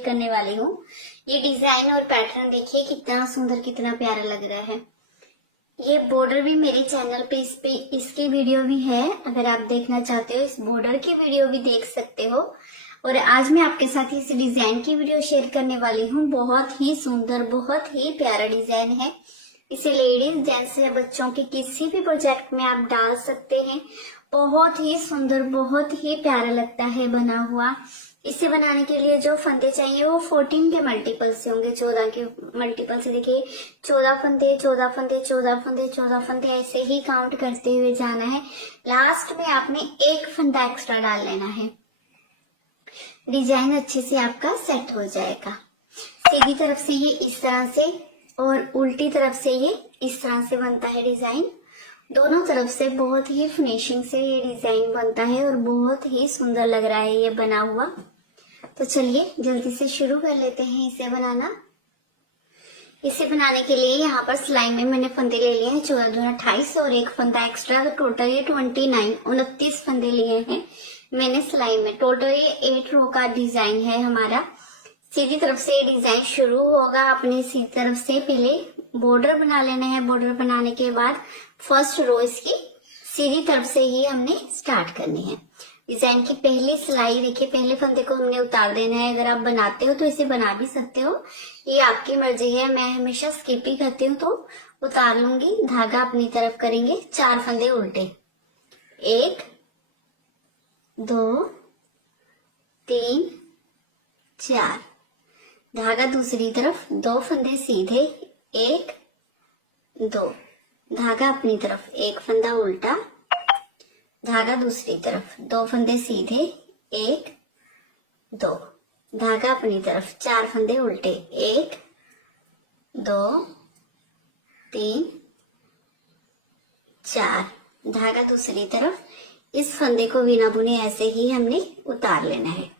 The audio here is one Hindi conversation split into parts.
करने वाली हूँ। ये डिजाइन और पैटर्न देखिए कितना सुंदर, कितना प्यारा लग रहा है। ये बॉर्डर भी मेरे चैनल पे इस पे इसकी वीडियो भी है, अगर आप देखना चाहते हो इस बॉर्डर की वीडियो भी देख सकते हो। और आज मैं आपके साथ इस डिजाइन की वीडियो शेयर करने वाली हूँ। बहुत ही सुंदर, बहुत ही प्यारा डिजाइन है। इसे लेडीज, जेंट्स या बच्चों के किसी भी प्रोजेक्ट में आप डाल सकते हैं। बहुत ही सुंदर, बहुत ही प्यारा लगता है बना हुआ। इसे बनाने के लिए जो फंदे चाहिए वो 14 के मल्टीपल से होंगे, 14 के मल्टीपल से। देखिए 14 फंदे, 14 फंदे, 14 फंदे, 14 फंदे, ऐसे ही काउंट करते हुए जाना है। लास्ट में आपने एक फंदा एक्स्ट्रा डाल लेना है। डिजाइन अच्छे से आपका सेट हो जाएगा। सीधी तरफ से ये इस तरह से और उल्टी तरफ से ये इस तरह से बनता है डिजाइन। दोनों तरफ से बहुत ही फिनिशिंग से ये डिजाइन बनता है और बहुत ही सुंदर लग रहा है ये बना हुआ। तो चलिए जल्दी से शुरू कर लेते हैं इसे बनाना। इसे बनाने के लिए यहाँ पर सिलाई में मैंने फंदे ले लिए हैं 14 दूना 28 और एक फंदा एक्स्ट्रा, तो टोटल ये 29 फंदे लिए हैं मैंने सिलाई में। टोटल ये 8 रो का डिजाइन है हमारा। सीधी तरफ से ये डिजाइन शुरू होगा। अपनी सीधी तरफ से पहले बॉर्डर बना लेना है। बॉर्डर बनाने के बाद फर्स्ट रो इसकी सीधी तरफ से ही हमने स्टार्ट करनी है। डिजाइन की पहली सिलाई देखिए, पहले फंदे को हमने उतार देना है। अगर आप बनाते हो तो इसे बना भी सकते हो, ये आपकी मर्जी है। मैं हमेशा स्किप ही करती हूँ तो उतार लूंगी। धागा अपनी तरफ करेंगे, 4 फंदे उल्टे, 1 2 3 4। धागा दूसरी तरफ, 2 फंदे सीधे, 1 2। धागा अपनी तरफ, 1 फंदा उल्टा, धागा दूसरी तरफ, 2 फंदे सीधे, 1 2। धागा अपनी तरफ, 4 फंदे उल्टे, 1 2 3 4। धागा दूसरी तरफ। इस फंदे को बिना बुने ऐसे ही हमने उतार लेना है।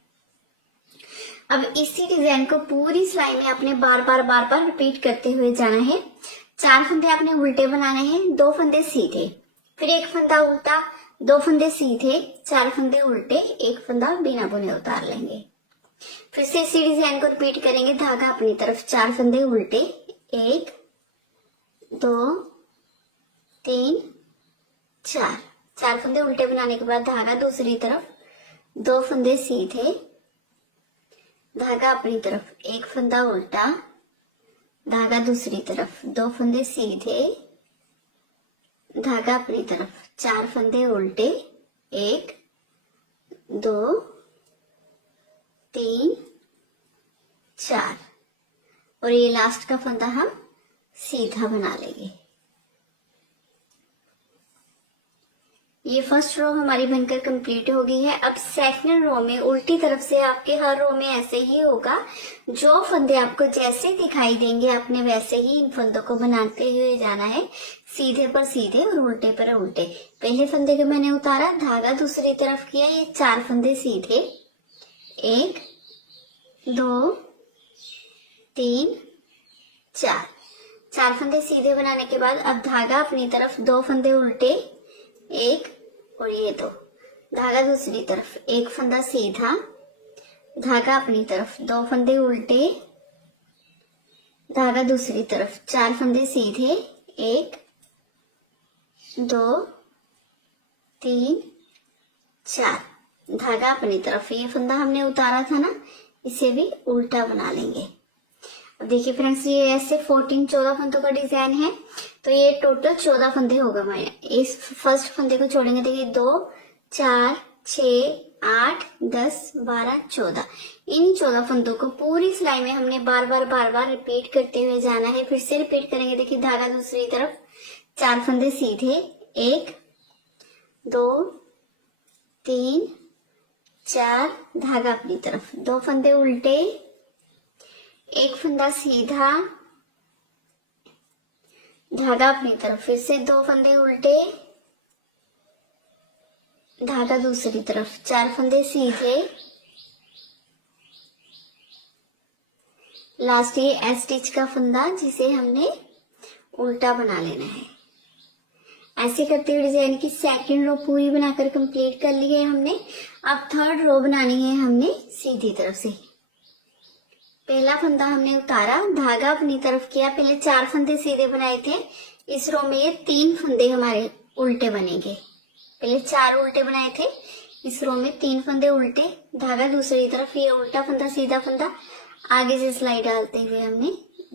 अब इसी डिजाइन को पूरी सिलाई में आपने बार बार रिपीट करते हुए जाना है। 4 फंदे आपने उल्टे बनाने हैं, 2 फंदे सीधे, फिर 1 फंदा उल्टा, 2 फंदे सीधे, 4 फंदे उल्टे, 1 फंदा बिना बुने उतार लेंगे। फिर से इसी डिजाइन को रिपीट करेंगे। धागा अपनी तरफ, 4 फंदे उल्टे, 1 2 3 4। 4 फंदे उल्टे बनाने के बाद धागा दूसरी तरफ, 2 फंदे सीधे, धागा अपनी तरफ, 1 फंदा उल्टा, धागा दूसरी तरफ, 2 फंदे सीधे, धागा अपनी तरफ, 4 फंदे उल्टे, 1 2 3 4। और ये लास्ट का फंदा हम सीधा बना लेंगे। ये फर्स्ट रो हमारी बनकर कंप्लीट हो गई है। अब सेकंड रो में उल्टी तरफ से आपके हर रो में ऐसे ही होगा। जो फंदे आपको जैसे दिखाई देंगे आपने वैसे ही इन फंदों को बनाते हुए जाना है, सीधे पर सीधे और उल्टे पर उल्टे। पहले फंदे को मैंने उतारा, धागा दूसरी तरफ किया, ये 4 फंदे सीधे, 1 2 3 4। 4 फंदे सीधे बनाने के बाद अब धागा अपनी तरफ, 2 फंदे उल्टे, 1 और ये 2। धागा दूसरी तरफ, 1 फंदा सीधा, धागा अपनी तरफ, 2 फंदे उल्टे, धागा दूसरी तरफ, 4 फंदे सीधे, 1 2 3 4। धागा अपनी तरफ, ये फंदा हमने उतारा था ना, इसे भी उल्टा बना लेंगे। अब देखिए फ्रेंड्स, ये ऐसे 14 फंदों का डिजाइन है, तो ये टोटल 14 फंदे होगा हमारे। इस फर्स्ट फंदे को छोड़ेंगे, देखिए 2 4 6 8 10 12 14। इन 14 फंदों को पूरी सिलाई में हमने बार बार रिपीट करते हुए जाना है। फिर से रिपीट करेंगे। देखिए धागा दूसरी तरफ, 4 फंदे सीधे, 1 2 3 4। धागा अपनी तरफ, 2 फंदे उल्टे, 1 फंदा सीधा, धागा अपनी तरफ, फिर से 2 फंदे उल्टे, धागा दूसरी तरफ, 4 फंदे सीधे, लास्ट ये एस स्टिच का फंदा जिसे हमने उल्टा बना लेना है। ऐसे करते हुए डिजाइन की सेकंड रो पूरी बनाकर कंप्लीट कर ली है हमने। अब थर्ड रो बनानी है हमने सीधी तरफ से। पहला फंदा हमने उतारा, धागा अपनी तरफ किया, पहले 4 फंदे सीधे बनाए थे, इस रो में ये 3 फंदे हमारे उल्टे बनेंगे। पहले 4 उल्टे बनाए थे, इस रो में 3 फंदे उल्टे, धागा दूसरी तरफ, ये उल्टा फंदा सीधा फंदा, आगे से सिलाई डालते हुए हमने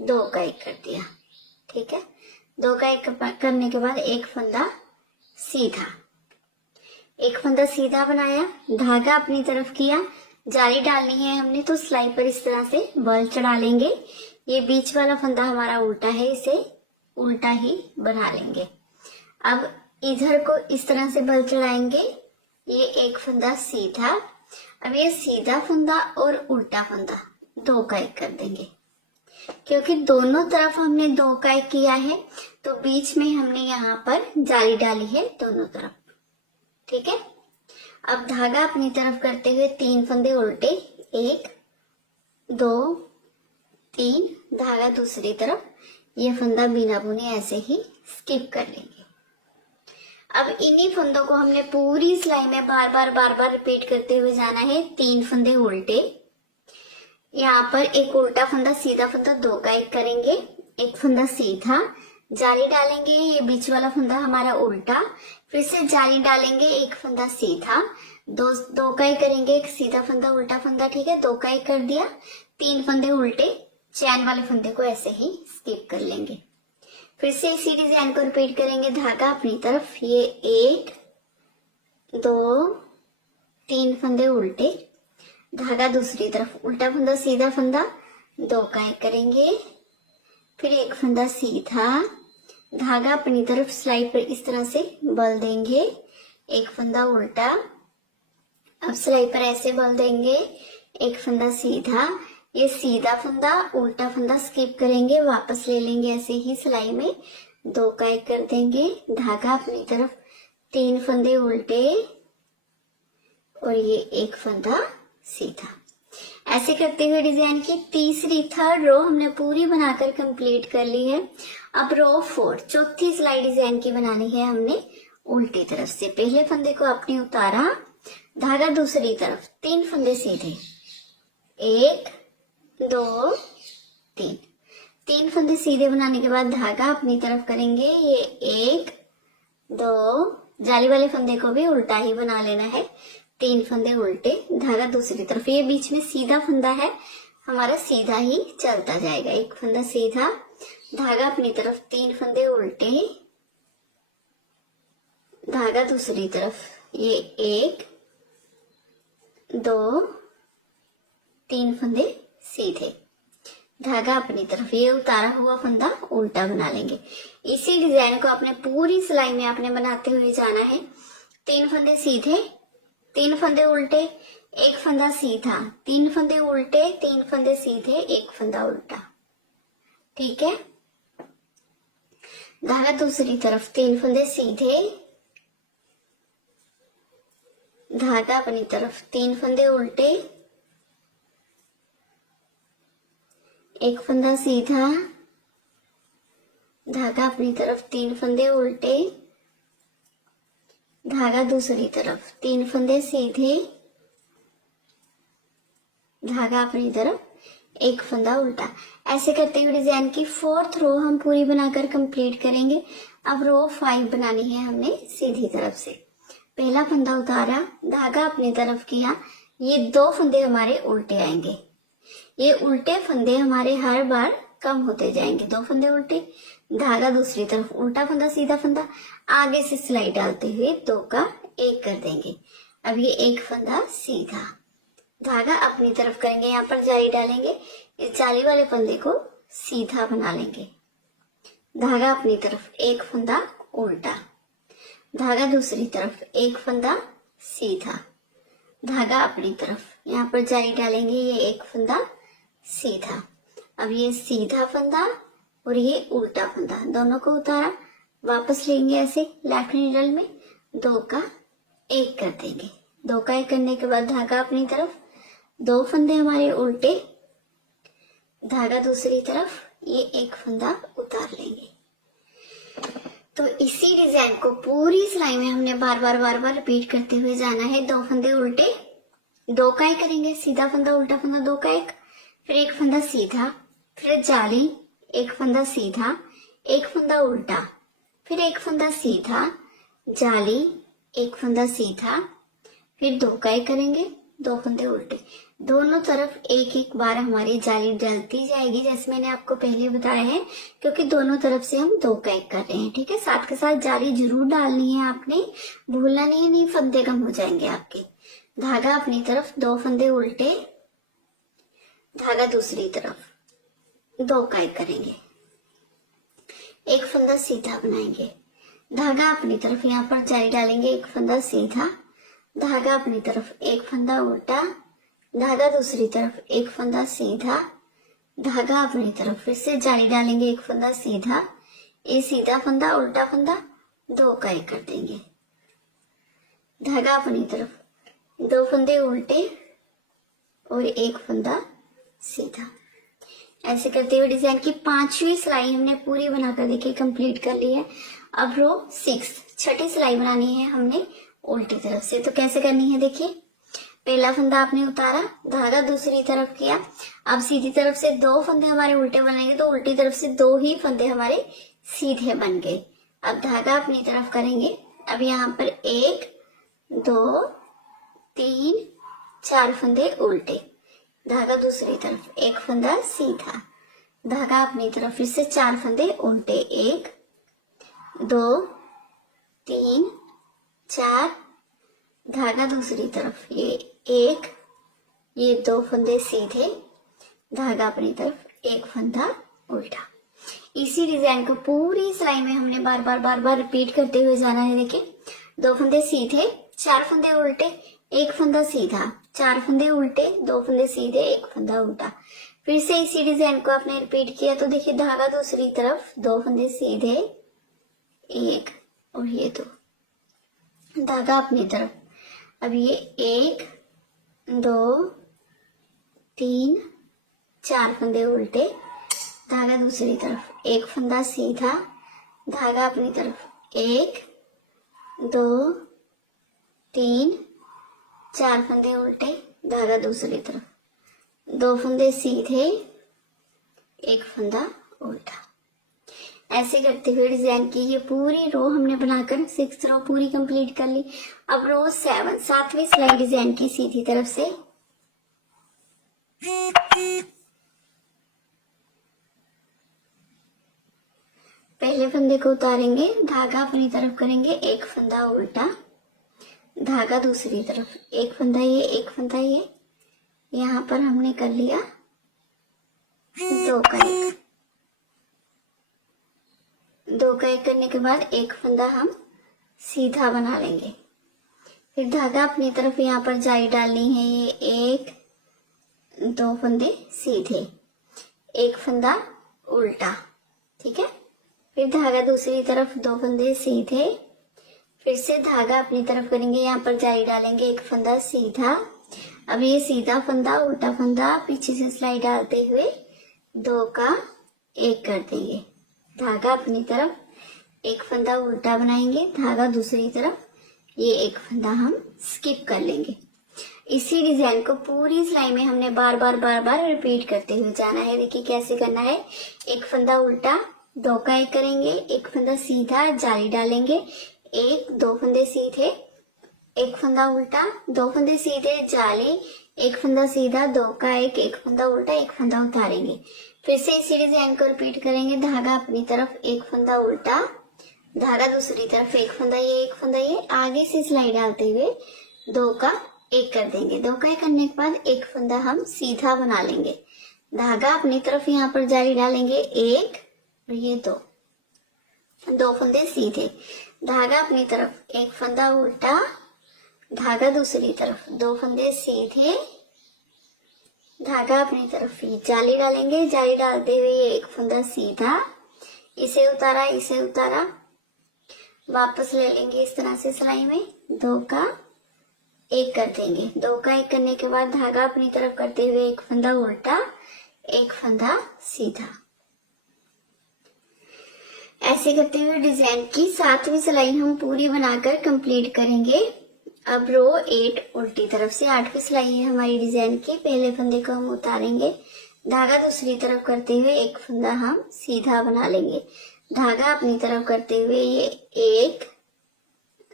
2 का 1 कर दिया। ठीक है, 2 का 1 करने के बाद एक फंदा सीधा, एक फंदा सीधा बनाया, धागा अपनी तरफ किया, जाली डालनी है हमने तो सिलाई पर इस तरह से बल चढ़ा लेंगे। ये बीच वाला फंदा हमारा उल्टा है, इसे उल्टा ही बना लेंगे। अब इधर को इस तरह से बल चढ़ाएंगे, ये एक फंदा सीधा, अब ये सीधा फंदा और उल्टा फंदा 2 का 1 कर देंगे। क्योंकि दोनों तरफ हमने 2 का 1 किया है तो बीच में हमने यहाँ पर जाली डाली है दोनों तरफ। ठीक है, अब धागा अपनी तरफ करते हुए 3 फंदे उल्टे, 1 2 3, धागा दूसरी तरफ, ये फंदा बिना बुने ऐसे ही स्किप कर लेंगे। अब इन्हीं फंदों को हमने पूरी सिलाई में बार बार रिपीट करते हुए जाना है। 3 फंदे उल्टे, यहाँ पर एक उल्टा फंदा सीधा फंदा 2 का 1 करेंगे, एक फंदा सीधा, जाली डालेंगे, ये बीच वाला फंदा हमारा उल्टा, फिर से जाली डालेंगे, एक फंदा सीधा, 2 का 1 करेंगे, एक सीधा फंदा उल्टा फंदा। ठीक है, 2 का 1 कर दिया, 3 फंदे उल्टे, चैन वाले फंदे को ऐसे ही स्किप कर लेंगे। फिर से इसी डिजाइन को रिपीट करेंगे, धागा अपनी तरफ, ये 1 2 3 फंदे उल्टे, धागा दूसरी तरफ, उल्टा फंदा सीधा फंदा, 2 का 1 करेंगे, फिर एक फंदा सीधा, धागा अपनी तरफ, सिलाई पर इस तरह से बल देंगे, एक फंदा उल्टा, अब सिलाई पर ऐसे बल देंगे, एक फंदा सीधा, ये सीधा फंदा उल्टा फंदा स्किप करेंगे, वापस ले लेंगे ऐसे ही सिलाई में, 2 का 1 कर देंगे, धागा अपनी तरफ, 3 फंदे उल्टे और ये एक फंदा सीधा। ऐसे करते हुए डिजाइन की तीसरी थर्ड रो हमने पूरी बनाकर कंप्लीट कर ली है। अब रो 4 चौथी सिलाई डिजाइन की बनानी है हमने उल्टी तरफ से। पहले फंदे को आपने उतारा, धागा दूसरी तरफ, 3 फंदे सीधे, 1 2 3, 3 फंदे सीधे बनाने के बाद धागा अपनी तरफ करेंगे, ये 1 2, जाली वाले फंदे को भी उल्टा ही बना लेना है, 3 फंदे उल्टे, धागा दूसरी तरफ, ये बीच में सीधा फंदा है हमारा, सीधा ही चलता जाएगा, एक फंदा सीधा, धागा अपनी तरफ, 3 फंदे उल्टे, धागा दूसरी तरफ, ये 1 2 3 फंदे सीधे, धागा अपनी तरफ, ये उतारा हुआ फंदा उल्टा बना लेंगे। इसी डिजाइन को आपने पूरी सिलाई में आपने बनाते हुए जाना है। 3 फंदे सीधे, 3 फंदे उल्टे, एक फंदा सीधा, 3 फंदे उल्टे, 3 फंदे सीधे, एक फंदा उल्टा। ठीक है, धागा दूसरी तरफ, 3 फंदे सीधे, धागा अपनी तरफ, 3 फंदे उल्टे, एक फंदा सीधा, धागा अपनी तरफ, 3 फंदे उल्टे, धागा दूसरी तरफ, 3 फंदे सीधे, धागा अपनी तरफ, एक फंदा उल्टा। ऐसे करते हुए डिजाइन की 4th रो हम पूरी बनाकर कंप्लीट करेंगे। अब रो 5 बनानी है हमने सीधी तरफ से। पहला फंदा उतारा, धागा अपनी तरफ किया, ये 2 फंदे हमारे उल्टे आएंगे, ये उल्टे फंदे हमारे हर बार कम होते जाएंगे, 2 फंदे उल्टे, धागा दूसरी तरफ, उल्टा फंदा सीधा फंदा, आगे से सिलाई डालते हुए 2 का 1 कर देंगे। अब ये एक फंदा सीधा, धागा अपनी तरफ करेंगे, यहाँ पर जाली डालेंगे, इस जाली वाले फंदे को सीधा बना लेंगे, धागा अपनी तरफ, एक फंदा उल्टा, धागा दूसरी तरफ, एक फंदा सीधा, धागा अपनी तरफ, यहाँ पर जाली डालेंगे, ये एक फंदा सीधा। अब ये सीधा फंदा और ये उल्टा फंदा, दोनों को उतारा, वापस लेंगे ऐसे लेफ्ट नीडल में, 2 का 1 कर देंगे। 2 का 1 करने के बाद धागा अपनी तरफ, 2 फंदे हमारे उल्टे, धागा दूसरी तरफ, ये एक फंदा उतार लेंगे। तो इसी डिजाइन को पूरी सिलाई में हमने बार बार रिपीट करते हुए जाना है। 2 फंदे उल्टे, 2 का 1 करेंगे, सीधा फंदा उल्टा फंदा, 2 का 1, फिर एक फंदा फंदा सीधा, फिर जाली, एक फंदा सीधा, एक फंदा उल्टा, फिर एक फंदा सीधा, जाली, एक फंदा सीधा, फिर धोखाई करेंगे, दो फंदे उल्टे। दोनों तरफ एक एक बार हमारी जाली डलती जाएगी, जैसे मैंने आपको पहले बताया है, क्योंकि दोनों तरफ से हम धोखाई कर रहे हैं। ठीक है, साथ के साथ जाली जरूर डालनी है, आपने भूलना नहीं है, नहीं फंदे कम हो जाएंगे आपके। धागा अपनी तरफ, दो फंदे उल्टे, धागा दूसरी तरफ, धोखाई करेंगे, एक फंदा सीधा बनाएंगे, धागा अपनी तरफ, यहाँ पर जाली डालेंगे, एक फंदा सीधा, धागा अपनी तरफ, एक फंदा उल्टा, धागा दूसरी तरफ, एक फंदा सीधा, धागा अपनी तरफ, फिर से जाली डालेंगे, एक फंदा सीधा, ये सीधा फंदा, उल्टा फंदा, धोखाई कर देंगे, धागा अपनी तरफ, दो फंदे उल्टे और एक फंदा सीधा। ऐसे करते हुए डिजाइन की 5वीं सिलाई हमने पूरी बनाकर देखिए कंप्लीट कर ली है। अब रो 6, छठी सिलाई बनानी है हमने उल्टी तरफ से। तो कैसे करनी है देखिए, पहला फंदा आपने उतारा, धागा दूसरी तरफ किया, अब सीधी तरफ से दो फंदे हमारे उल्टे बनेंगे, तो उल्टी तरफ से दो ही फंदे हमारे सीधे बन गए। अब धागा अपनी तरफ करेंगे, अब यहाँ पर 1 2 3 4 फंदे उल्टे, धागा दूसरी तरफ, एक फंदा सीधा, धागा अपनी तरफ, फिर से 4 फंदे उल्टे, 1 2 3 4, धागा दूसरी तरफ, ये 1, ये 2 फंदे सीधे, धागा अपनी तरफ, एक फंदा उल्टा। इसी डिजाइन को पूरी सिलाई में हमने बार बार रिपीट करते हुए जाना है। देखिए, 2 फंदे सीधे, 4 फंदे उल्टे, एक फंदा सीधा, 4 फंदे उल्टे, 2 फंदे सीधे, एक फंदा उल्टा। फिर से इसी डिजाइन को आपने रिपीट किया, तो देखिए धागा दूसरी तरफ, 2 फंदे सीधे, 1 और ये 2, धागा अपनी तरफ, अब ये 1 2 3 4 फंदे उल्टे, धागा दूसरी तरफ, एक फंदा सीधा, धागा अपनी तरफ, 1 2 3 4 फंदे उल्टे, धागा दूसरी तरफ, 2 फंदे सीधे, एक फंदा उल्टा। ऐसे करते हुए डिजाइन की ये पूरी रो हमने बनाकर 6 रो पूरी कंप्लीट कर ली। अब रो 7, 7वीं सिलाई डिजाइन की सीधी तरफ से, पहले फंदे को उतारेंगे, धागा अपनी तरफ करेंगे, एक फंदा उल्टा, धागा दूसरी तरफ, एक फंदा ये, एक फंदा ये, यहाँ पर हमने कर लिया 2 का 1, 2 का 1 करने के बाद एक फंदा हम सीधा बना लेंगे, फिर धागा अपनी तरफ, यहाँ पर जाली डालनी है, ये 1 2 फंदे सीधे, एक फंदा उल्टा। ठीक है, फिर धागा दूसरी तरफ, 2 फंदे सीधे, फिर से धागा अपनी तरफ करेंगे, यहाँ पर जाली डालेंगे, एक फंदा सीधा, अब ये सीधा फंदा उल्टा फंदा पीछे से सिलाई डालते हुए 2 का 1 कर देंगे, धागा अपनी तरफ, एक फंदा उल्टा बनाएंगे, धागा दूसरी तरफ, ये एक फंदा हम स्किप कर लेंगे। इसी डिजाइन को पूरी सिलाई में हमने बार बार रिपीट करते हुए जाना है। देखिए कैसे करना है, एक फंदा उल्टा, 2 का 1 करेंगे, एक फंदा सीधा, जाली डालेंगे, 1 2 फंदे सीधे, एक फंदा उल्टा, 2 फंदे सीधे, जाली, एक फंदा सीधा, 2 का 1, एक फंदा उल्टा, एक फंदा उतारेंगे, फिर से इसी डिजाइन को रिपीट करेंगे, धागा अपनी तरफ, एक फंदा उल्टा, धागा दूसरी तरफ, एक फंदा ये, एक फंदा ये, आगे से सिलाई डालते हुए 2 का 1 कर देंगे। 2 का 1 करने के बाद एक फंदा हम सीधा बना लेंगे, धागा अपनी तरफ, यहाँ पर जाली डालेंगे, 1 ये 2 फंदे सीधे, धागा अपनी तरफ, एक फंदा उल्टा, धागा दूसरी तरफ, 2 फंदे सीधे, धागा अपनी तरफ, जाली डालेंगे, जाली डालते हुए एक फंदा सीधा, इसे उतारा, वापस ले लेंगे इस तरह से सिलाई में, 2 का 1 कर देंगे। 2 का 1 करने के बाद धागा अपनी तरफ करते हुए एक फंदा उल्टा, एक फंदा सीधा। ऐसे करते हुए डिजाइन की 7वीं सिलाई हम पूरी बनाकर कंप्लीट करेंगे। अब रो 8 उल्टी तरफ से 8वीं सिलाई है हमारी डिजाइन की। पहले फंदे को हम उतारेंगे, धागा दूसरी तरफ करते हुए एक फंदा हम सीधा बना लेंगे। धागा अपनी तरफ करते हुए ये 1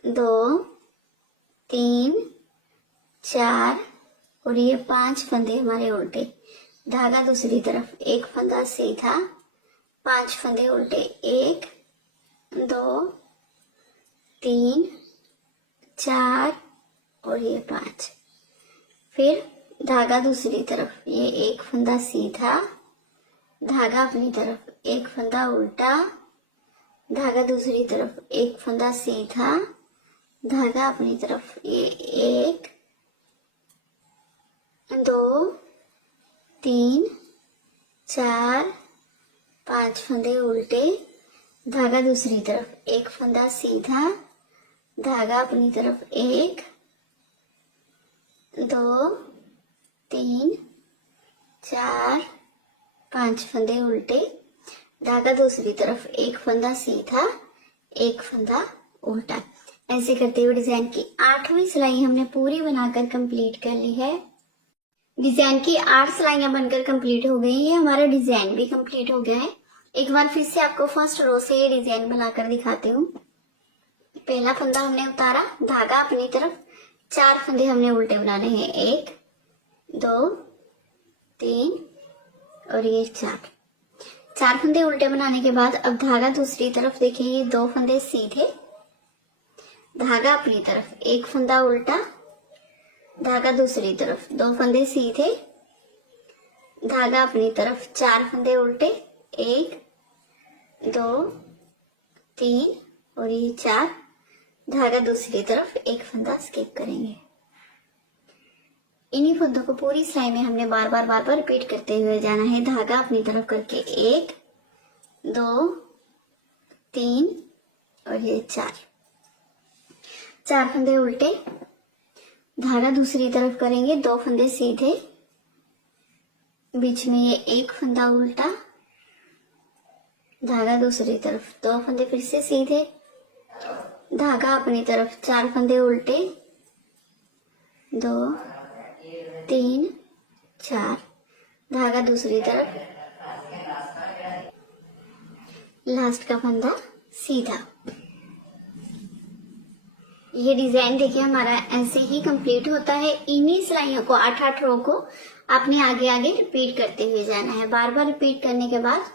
2 3 4 और ये 5 फंदे हमारे उल्टे। धागा दूसरी तरफ, एक फंदा सीधा, 5 फंदे उल्टे, 1 2 3 4 और ये 5। फिर धागा दूसरी तरफ, ये एक फंदा सीधा, धागा अपनी तरफ, एक फंदा उल्टा, धागा दूसरी तरफ, एक फंदा सीधा, धागा अपनी तरफ, ये 1 2 3 4 5 फंदे उल्टे, धागा दूसरी तरफ, एक फंदा सीधा, धागा अपनी तरफ, 1 2 3 4 5 फंदे उल्टे, धागा दूसरी तरफ, एक फंदा सीधा, एक फंदा उल्टा। ऐसे करते हुए डिजाइन की 8वीं सिलाई हमने पूरी बनाकर कंप्लीट कर ली है। डिजाइन की 8 सिलाइयां बनकर कंप्लीट हो गई है। हमारा डिजाइन भी कंप्लीट हो गया है। एक बार फिर से आपको फर्स्ट रो से ये डिजाइन बनाकर दिखाती हूँ। पहला फंदा हमने उतारा, धागा अपनी तरफ, 4 फंदे हमने उल्टे बनाने हैं, 1 2 3 और ये 4 फंदे उल्टे बनाने के बाद अब धागा दूसरी तरफ, देखिए ये 2 फंदे सीधे, धागा अपनी तरफ, एक फंदा उल्टा, धागा दूसरी तरफ, 2 फंदे सीधे, धागा अपनी तरफ, 4 फंदे उल्टे, 1 2 3 और ये 4, धागा दूसरी तरफ, एक फंदा स्किप करेंगे। इन्हीं फंदों को पूरी सिलाई में हमने बार बार रिपीट करते हुए जाना है। धागा अपनी तरफ करके 1 2 3 और ये 4 फंदे उल्टे, धागा दूसरी तरफ करेंगे, 2 फंदे सीधे, बीच में ये एक फंदा उल्टा, धागा दूसरी तरफ, 2 फंदे फिर से सीधे, धागा अपनी तरफ, 4 फंदे उल्टे, 2 3 4, धागा दूसरी तरफ, लास्ट का फंदा सीधा। ये डिजाइन देखिए हमारा ऐसे ही कंप्लीट होता है। इन्हीं सिलाइयों को 8 रो को आपने आगे आगे रिपीट करते हुए जाना है। बार बार रिपीट करने के बाद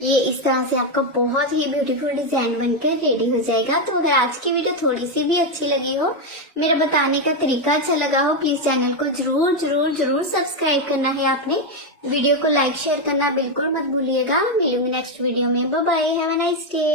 ये इस तरह से आपका बहुत ही ब्यूटीफुल डिजाइन बनकर रेडी हो जाएगा। तो अगर आज की वीडियो थोड़ी सी भी अच्छी लगी हो, मेरे बताने का तरीका अच्छा लगा हो, प्लीज चैनल को जरूर सब्सक्राइब करना है आपने। वीडियो को लाइक शेयर करना बिल्कुल मत भूलिएगा। मिलूंगी नेक्स्ट वीडियो में। Bye bye, have a nice day.